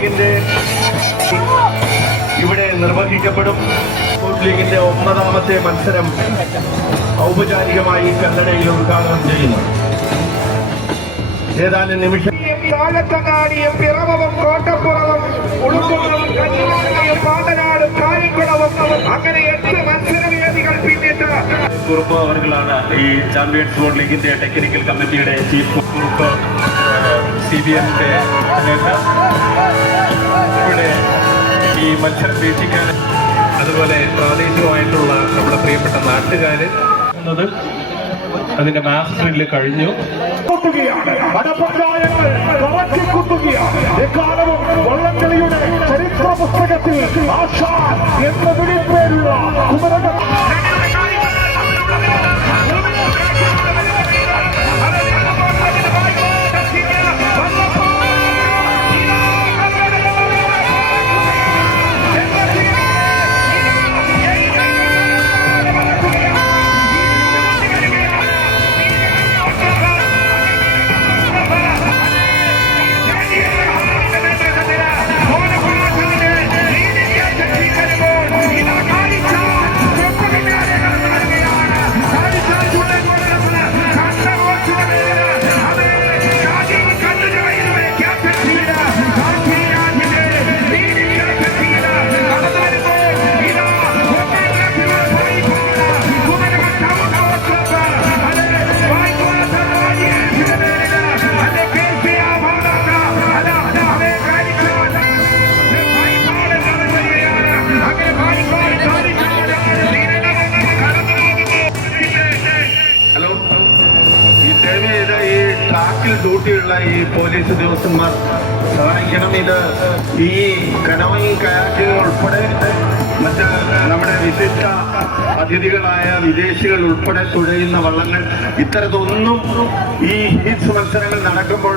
ലീഗിന്റെ ഇവിടെ നിർവഹിക്കപ്പെടും. സ്പോർട്സ് ലീഗിന്റെ ഒമ്പതാമത്തെ മത്സരം ഔപചാരികമായി കന്നഡയിൽ ഉദ്ഘാടനം ചെയ്യുന്നു. ഏതാനും നിമിഷം. താഴത്തങ്ങാടിയും പിറവവും കോട്ടപ്പുറവും ഉളുപ്പുകളും കഞ്ഞിമാലയും പാതനാടും കായംകുളവും അങ്ങനെ എട്ട് കുറുപ്പ് അവർകളാണ് ഈ ചാമ്പ്യൻസ് ബോർഡ് ലീഗിന്റെ ടെക്നിക്കൽ കമ്മിറ്റിയുടെ ചീഫ് കുറുപ്പ് സി ബി എമ്മിന്റെ ഈ മത്സരം വീക്ഷിക്കാൻ അതുപോലെ പ്രാദേശികമായിട്ടുള്ള നമ്മുടെ പ്രിയപ്പെട്ട നാട്ടുകാർ അതിന്റെ മാസ്റ്ററിൽ കഴിഞ്ഞു. കുത്തുകയാണ് വനപഞ്ചായങ്ങൾ കറക്കി കുത്തുകയാണ് എക്കാലവും വള്ളംകളിയുടെ ചരിത്ര പുസ്തകത്തിൽ ആശാ എന്ന വിളിപ്പേരുള്ള കുമരകം ും. ഡ്യൂട്ടിയുള്ള ഈ പോലീസ് ഉദ്യോഗസ്ഥന്മാർ സഹായിക്കണം ഇത് ഈ കനോയിങ് കയാറ്റുകൾ ഉൾപ്പെടെ മറ്റ് നമ്മുടെ വിശിഷ്ട അതിഥികളായ വിദേശികൾ ഉൾപ്പെടെ തുഴയുന്ന വള്ളങ്ങൾ ഇത്തരത്തൊന്നും ഈ ഹീറ്റ്സ് മത്സരങ്ങൾ നടക്കുമ്പോൾ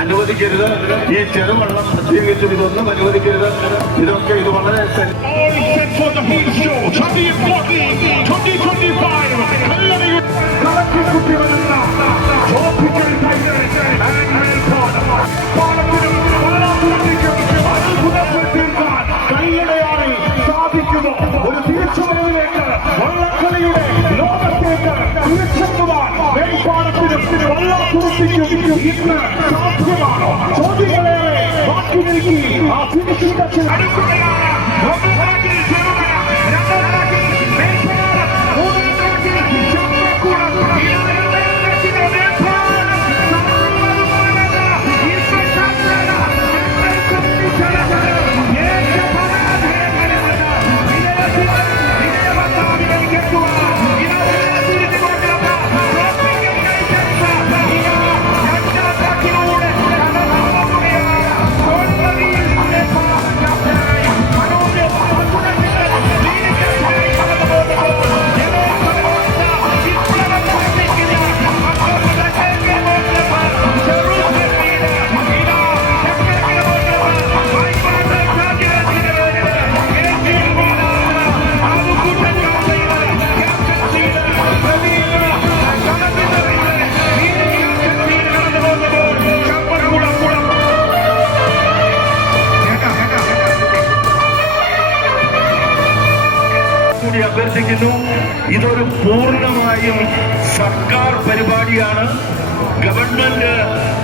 അനുവദിക്കരുത് ഈ ചെറുവള്ളം പ്രത്യേകിച്ചും ഇതൊന്നും അനുവദിക്കരുത് ഇതൊക്കെ ഇത് വളരെ സെ- All set for the heat show. 2040, 2025. കല്ലറയിൽ കലക്കിക്കുട്ടി വരുന്ന സാധ്യമാണോ ചോദ്യങ്ങളേറെ ബാക്കി നിൽക്കി ആ ഫിനിഷിംഗ് ടച്ചിൽ അടുക്കുകയാണ്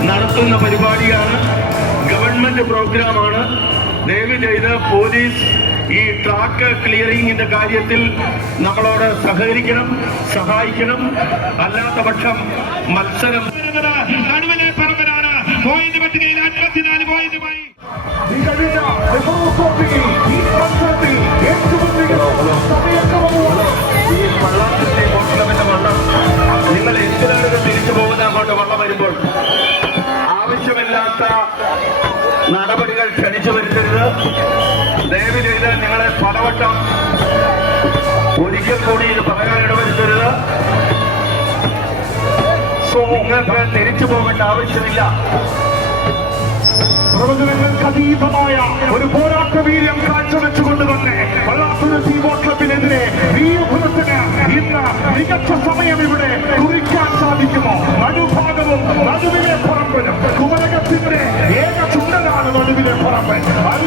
നടത്തുന്ന പരിപാടിയാണ്. ഗവൺമെന്റ് പ്രോഗ്രാമാണ്. ദയവ് ചെയ്ത് പോലീസ് ഈ ട്രാക്ക് ക്ലിയറിംഗിന്റെ കാര്യത്തിൽ നമ്മളോട് സഹകരിക്കണം സഹായിക്കണം. അല്ലാത്ത പക്ഷം മത്സരം നിങ്ങൾ എന്തിനാണ് തിരിച്ചു പോകുന്ന അങ്ങോട്ട് വള്ളം വരുമ്പോൾ നടപടികൾ ക്ഷണിച്ചു വരുത്തരുത്. ദയവ് ചെയ്ത് നിങ്ങളെ പടവട്ടം ഒരിക്കൽ കൂടി ഇത് പറയാൻ ഇടവരുത്തരുത്. നിങ്ങൾക്ക് തിരിച്ചു പോകേണ്ട ആവശ്യമില്ല. പ്രവചനങ്ങൾക്ക് അതീതമായ ഒരു പോരാട്ട വീര്യം കാഴ്ചവെച്ചുകൊണ്ട് തന്നെ വല്ലാത്തൊരു സീബോ ക്ലബിനെതിരെ വീരഭുരത്തിന് ഇന്ന് മികച്ച സമയം ഇവിടെ കുറിക്കാൻ സാധിക്കുമോ? നടുഭാഗവും നടുവിലെ പറമ്പിലും കുമരകത്തിന്റെ ഏക ചുണ്ടനാണ് നടുവിലെ പറമ്പ് അത്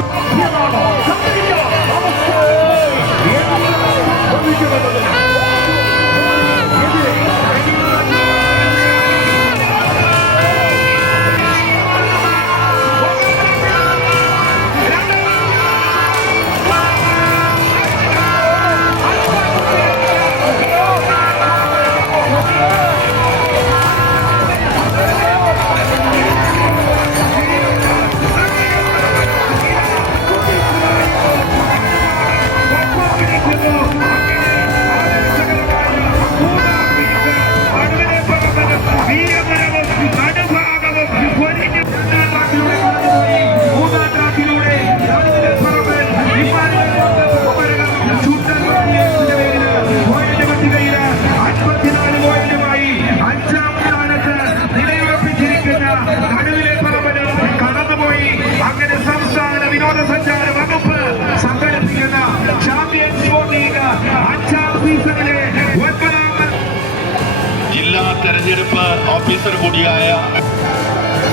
തെരഞ്ഞെടുപ്പ് ഓഫീസർ കൂടിയായ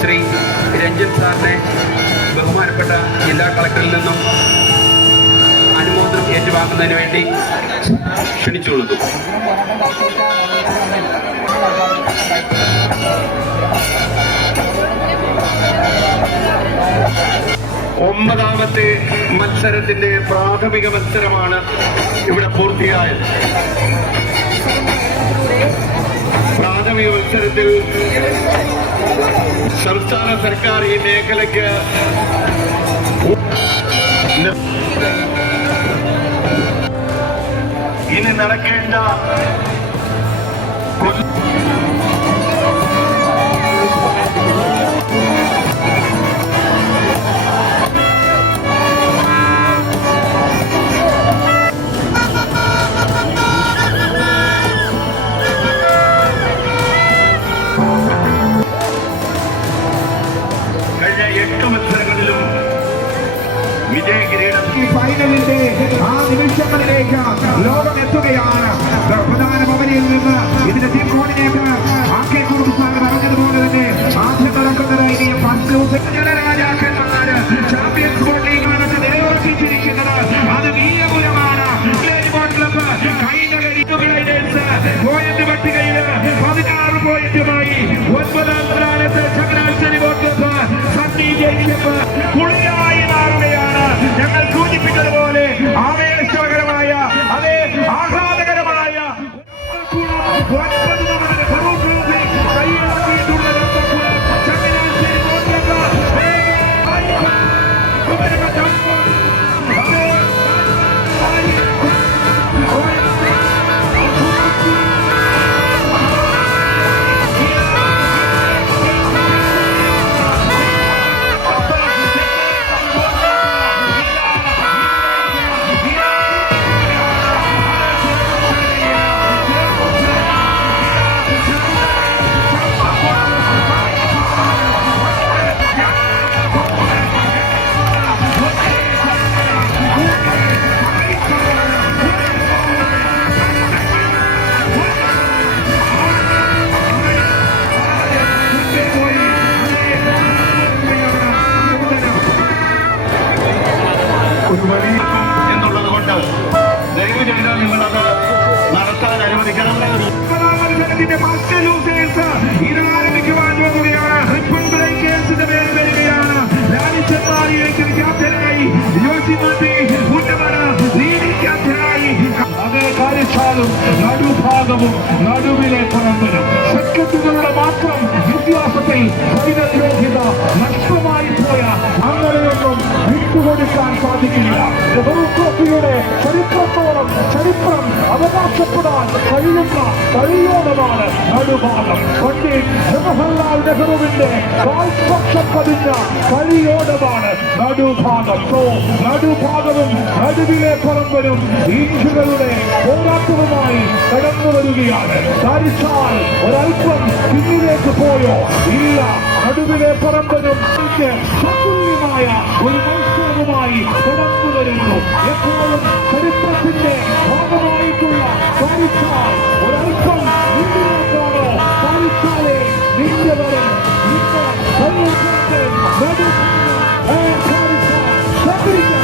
ശ്രീ രഞ്ജിത്ത് സാറിനെ ബഹുമാനപ്പെട്ട ജില്ലാ കളക്ടറിൽ നിന്നും അനുമോദനം ഏറ്റുവാങ്ങുന്നതിന് വേണ്ടി ക്ഷണിച്ചു കൊടുത്തു ഒമ്പതാമത്തെ മത്സരത്തിന്റെ പ്രാഥമിക മത്സരമാണ് ഇവിടെ പൂർത്തിയായത്. പ്രാഥമിക മത്സരത്തിൽ സംസ്ഥാന സർക്കാർ ഈ മേഖലയ്ക്ക് ഇനി നടക്കേണ്ട ഈ ഫൈനലിന്റെ ആ നിമിഷങ്ങളിലേക്ക് ലോകം എത്തുകയാണ്. പ്രധാന ഭവനിൽ നിന്ന് ഇതിന്റെ ടീം കോർഡിനേറ്റർ ആകെ കുറുസാർ പറഞ്ഞതുപോലെ തന്നെ ആദ്യം നടക്കുന്നത് ഇനി ഫസ്റ്റ് ചാമ്പ്യൻസ് ലീഗാണ് നിലയുറപ്പിച്ചിരിക്കുന്നത് അത് വീയപുരമാണ് ക്ലബ് കൈനകരി പോയിന്റ് പട്ടികയിൽ പതിനാറ് പോയിന്റുമായി ഒൻപതാം സ്ഥാനത്ത് ചങ്ങനാശ്ശേരി ബോട്ട് ക്ലബ്ബ് സണ്ണി മാറുകയാണ് ഞങ്ങൾ സൂചിപ്പിച്ചതുപോലെ ആവേശകരമായ അതേ ആഹ്ലാദകരമായ ദയവ് ചെയ്താൽ നിങ്ങളത് നടത്താൻ അനുവദിക്കണം മത്സരത്തിന്റെ ഫസ്റ്റ് ലൂസേഴ്സ് ഇത് ആരംഭിക്കുവാൻ പോകുകയാണ് റിപ്പൺ ബ്രേക്കേഴ്സിന്റെ പേര് വരികയാണ് രാജചന്മാരിലേക്ക് ക്യാപ്റ്റനായി യോശിമതി ഉന്നമന ലീഡിംഗ് അതേ കാര്യശാലും നടുഭാഗവും നടുവിലെ പറമ്പിലും സെക്കൻഡുകളുടെ മാത്രം വ്യത്യാസത്തിൽ യോഗ്യത നഷ്ടമായി പോയ അങ്ങനെയൊന്നും വിട്ടുകൊടുക്കാൻ സാധിക്കില്ല. ട്രോഫിയുടെ ചരിത്രത്തോളം ചരിത്രം അവകാശപ്പെടാൻ കഴിയുന്ന കഴിയോടമാണ് നടുഭാഗം. പണ്ഡിറ്റ് ജവഹർലാൽ നെഹ്റുവിന്റെ കാൽപക്ഷം പതിഞ്ഞ കഴിയോടമാണ് നടുഭാഗം. സോ നടുഭാഗവും നടുവിലെ പറമ്പനും ഇഞ്ചുകളുടെ പോരാട്ടവുമായി കടന്നു വരികയാണ്. ധരിച്ചാൽ ഒരല്പം പിന്നിലേക്ക് പോയോ? ഇല്ല. നടുവിലെ പറമ്പനും സതുല്യമായ ഒരു മത്സരവുമായി കടന്നു വരുന്നു. എപ്പോഴും ചരിത്രത്തിന്റെ ഭാഗമായിട്ടുള്ള ധരിച്ചാൽ ഒരല്പം മുന്നിലേക്കാണോ ധരിച്ചാലേ നിന്റെ വരും ഇന്ന് ധരിച്ചാൽ നടുഭാഗം and ധരിച്ചാൽ Fabrizio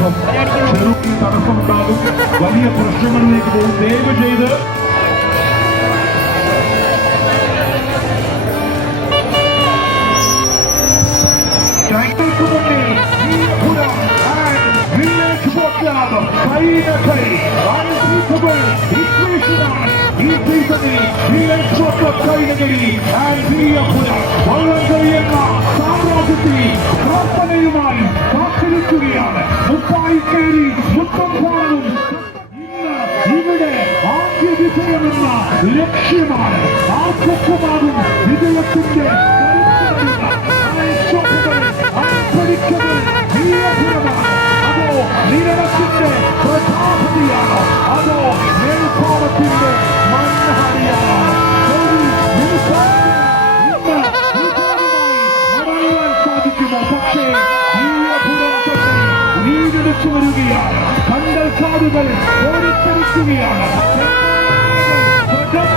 ലൈനിന് സമീപം ചെറുക്കി തടസ്സമുണ്ടാകും. വലിയ പ്രശ്നങ്ങളിലേക്ക് പോകും. ദയവ് ചെയ്ത്. സാമ്രാജ്യത്തിൽ പ്രാർത്ഥനയുമായി കാത്തിരിക്കുകയാണ് മുപ്പായി കയറി മുത്തം പാടും ഇന്ന് ഇവിടെ ആദ്യ വിജയമെന്ന ലക്ഷ്യമാണ്. ആർക്കൊപ്പമാകും വിജയത്തിന്റെ അതോ നിരവത്തിന്റെ പ്രതാപതിയാണോ അതോ മേൽപ്പാടത്തിന്റെ മണ്ണഹാരിയാണോ സാധിക്കുമോ പക്ഷേ വീരപുരം തന്നെ വീടെടുത്തു വരികയാണ്. കണ്ടൽ കാലുകൾ ഓടിച്ചടിക്കുകയാണ് സഞ്ചാര